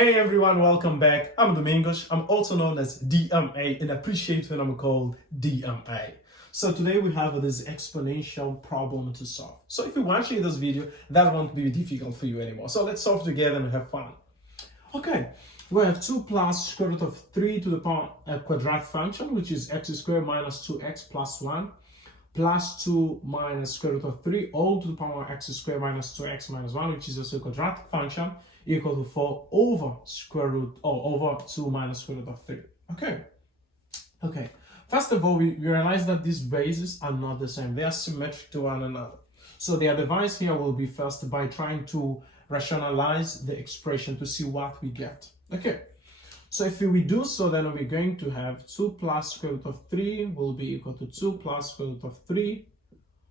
Hey everyone, welcome back. I'm Domingos. I'm also known as DMA and appreciate when I'm called DMA. So today we have this exponential problem to solve. So if you're watching this video, that won't be difficult for you anymore. So let's solve together and have fun. Okay, we have 2 plus square root of 3 to the power quadratic function, which is x squared minus 2x plus 1, plus 2 minus square root of 3 all to the power x squared minus 2x minus 1, which is also a quadratic function, equal to 4 over square root or over 2 minus square root of 3. Okay. First of all, we realize that these bases are not the same. They are symmetric to one another. So the advice here will be first by trying to rationalize the expression to see what we get. Okay. So if we do so, then we're going to have 2 plus square root of 3 will be equal to 2 plus square root of 3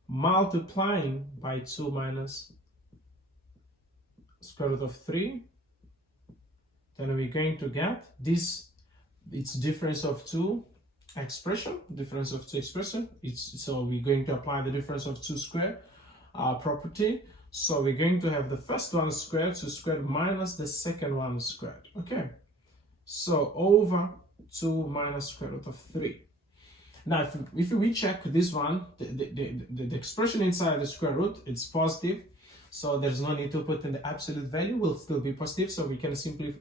multiplying by 2 minus square root of 3. Then we're going to get this, it's difference of two expression. So we're going to apply the difference of two squared property. So we're going to have the first one squared, 2 squared minus the second one squared. Okay. So over 2 minus square root of 3. Now, if we check this one, the expression inside the square root, it's positive. So there's no need to put in the absolute value, will still be positive. So we can simply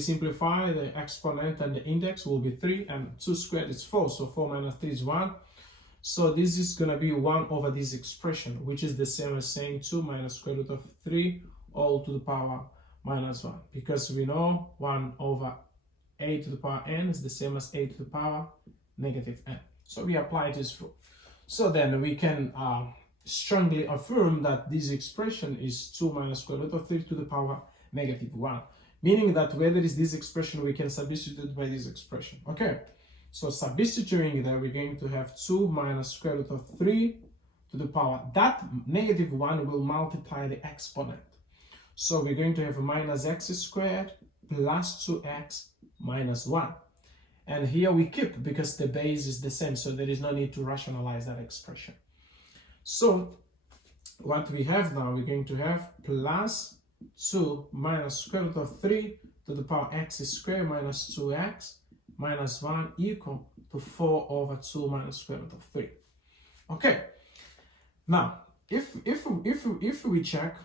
simplify the exponent, and the index will be 3, and 2 squared is 4. So 4 minus 3 is 1. So this is going to be 1 over this expression, which is the same as saying 2 minus square root of 3 all to the power minus 1, because we know 1 over a to the power n is the same as a to the power negative n. So we apply this rule. So then we can strongly affirm that this expression is 2 minus square root of 3 to the power negative 1, meaning that whether it's this expression, we can substitute by this expression. Okay, so substituting there, we're going to have 2 minus square root of 3 to the power, that negative 1 will multiply the exponent. So we're going to have minus x squared plus 2x minus 1. And here we keep, because the base is the same, so there is no need to rationalize that expression. So what we have now, we're going to have plus 2 minus square root of 3 to the power x squared minus 2x minus 1 equal to 4 over 2 minus square root of 3. Okay. Now, if we check,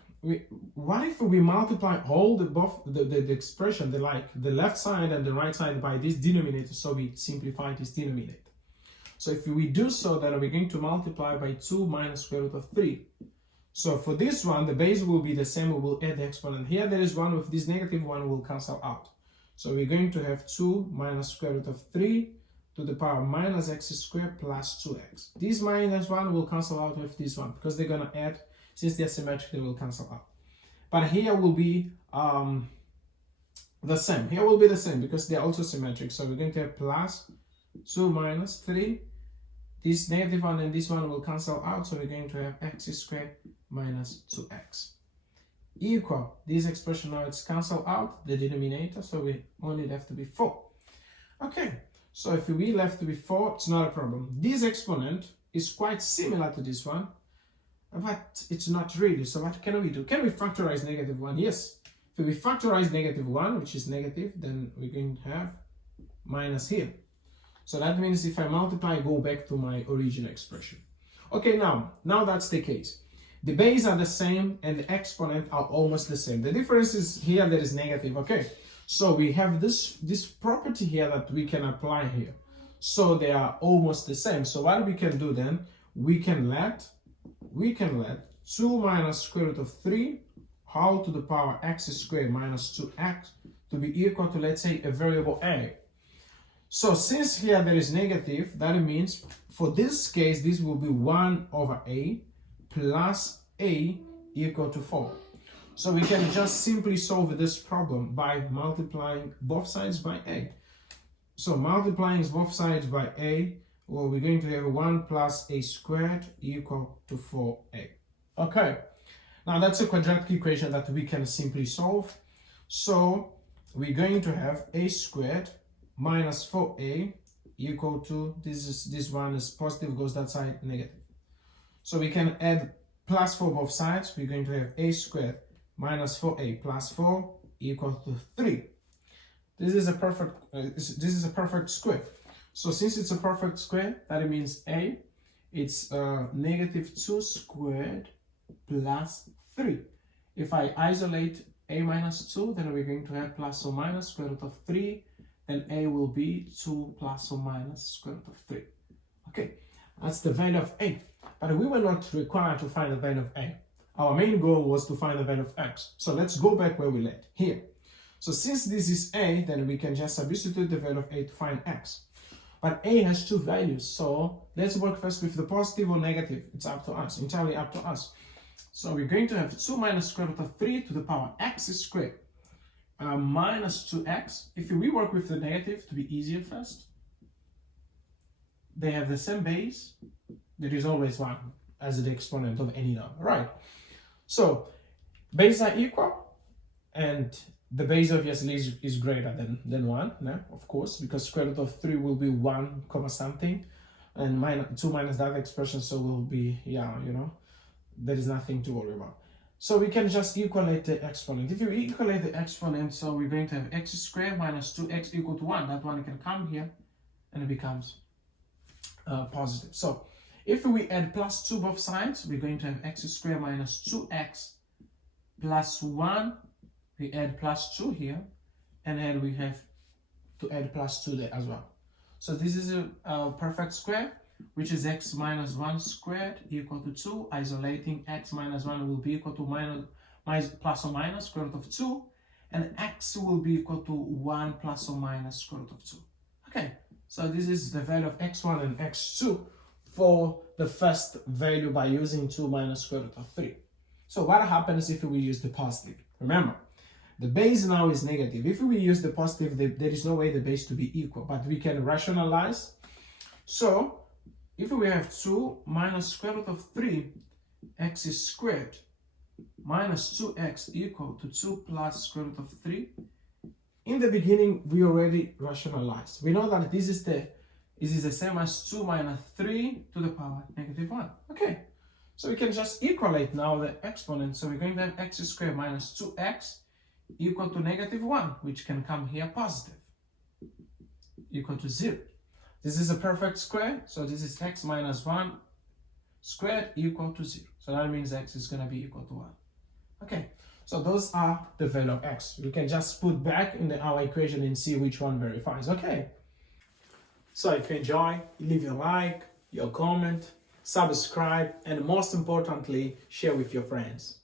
what if we multiply all the expression, the left side and the right side by this denominator, so we simplify this denominator. So if we do so, then we're going to multiply by 2 minus square root of 3. So for this one, the base will be the same, we will add the exponent. Here there is 1 with this negative 1 will cancel out. So we're going to have 2 minus square root of 3 to the power minus x squared plus 2x. This minus 1 will cancel out with this one, because they're going to add. Since they're symmetric, they will cancel out. But here will be the same. Here will be the same because they're also symmetric. So we're going to have plus 2 minus 3. This negative one and this one will cancel out. So we're going to have x squared minus 2x. Equal. This expression now it's cancel out the denominator. So we only left to be 4. Okay. So if we left to be 4, it's not a problem. This exponent is quite similar to this one, but it's not really. So what can we do? Can we factorize negative 1? Yes. If we factorize negative 1, which is negative, then we're going to have minus here. So that means if I multiply, go back to my original expression. Okay, now that's the case. The base are the same and the exponent are almost the same. The difference is here there is negative, okay? So we have this property here that we can apply here. So they are almost the same. So what we can do then, we can let 2 minus square root of 3 whole to the power x squared minus 2x to be equal to, let's say, a variable a. So since here there is negative, that means for this case, this will be 1 over a plus a equal to 4. So we can just simply solve this problem by multiplying both sides by a. So multiplying both sides by a, well, we're going to have 1 plus a squared equal to 4a. Okay, now that's a quadratic equation that we can simply solve. So we're going to have a squared minus 4a equal to, this one is positive, goes that side, negative. So we can add plus for both sides. We're going to have a squared minus 4a plus 4 equal to 3. This is a perfect square. So since it's a perfect square, that means a, it's negative 2 squared plus 3. If I isolate a minus 2, then we're going to have plus or minus square root of 3, and a will be 2 plus or minus square root of 3. Okay, that's the value of a. But we were not required to find the value of a. Our main goal was to find the value of x. So let's go back where we left, here. So since this is a, then we can just substitute the value of a to find x. But a has 2 values, so let's work first with the positive or negative. It's up to us, entirely up to us. So we're going to have 2 minus square root of 3 to the power x squared minus 2x. If we work with the negative to be easier first, they have the same base. There is always 1 as the exponent of any number, right? So bases are equal, and the base obviously is greater than 1, no? Of course, because square root of 3 will be 1 comma something, and 2 minus that expression, so will be, yeah, you know, there is nothing to worry about. So we can just equalate the exponent. If you equalate the exponent, so we're going to have x squared minus 2x equal to 1. That one can come here, and it becomes positive. So if we add plus 2 both sides, we're going to have x squared minus 2x plus 1. We add plus 2 here, and then we have to add plus 2 there as well. So this is a perfect square, which is x minus 1 squared equal to 2. Isolating x minus 1 will be equal to minus plus or minus square root of 2, and x will be equal to 1 plus or minus square root of 2. Okay, so this is the value of x1 and x2 for the first value by using 2 minus square root of 3. So what happens if we use the positive? Remember, the base now is negative. If we use the positive, there is no way the base to be equal, but we can rationalize. So if we have 2 minus square root of 3 x squared minus 2x equal to 2 plus square root of 3, in the beginning we already rationalized. We know that this is the same as 2 minus 3 to the power negative 1. Okay, so we can just equalate now the exponent. So we're going to have x squared minus 2x equal to negative 1, which can come here positive, equal to 0. This is a perfect square, so this is x minus 1 squared equal to 0. So that means x is going to be equal to 1. Okay, so those are the value of x. We can just put back in our equation and see which one verifies. Okay, so if you enjoy, leave your like, your comment, subscribe, and most importantly, share with your friends.